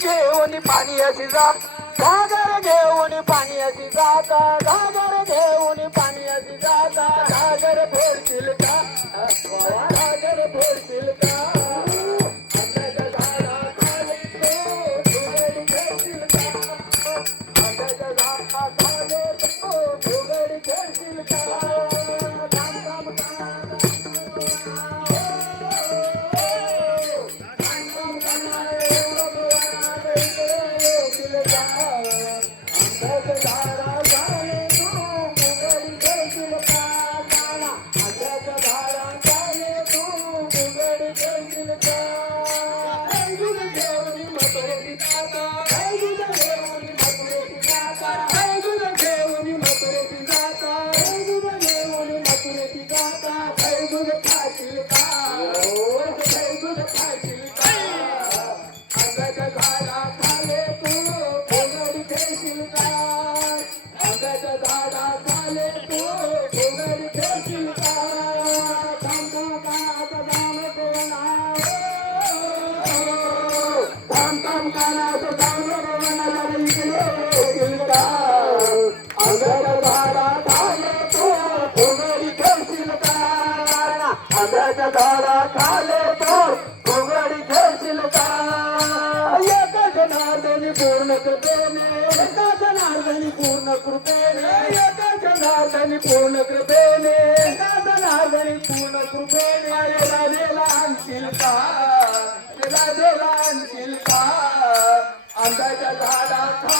घेऊन पाणी अशी जात घागर घेऊन पाणी अशी जात घागर घेऊन पाणी अशी जात घागर फोडतील का घागर फोडतील का आंब्याच्या झाडाखाली तो फुगडी खेळतील का आंब्याच्या झाडाखाली तो फुगडी खेळतील का आंब्याच्या झाडाखाली तो फुगडी खेळशील का एका जनार्दनी पूर्ण कृपेने एका जनार्दनी पूर्ण कृपेने एका जनार्दनी पूर्ण कृपेने एका जनार्दनी पूर्ण कृपेने राधेला आणशील का राधेला आणशील का आंब्याच्या झाडाखाली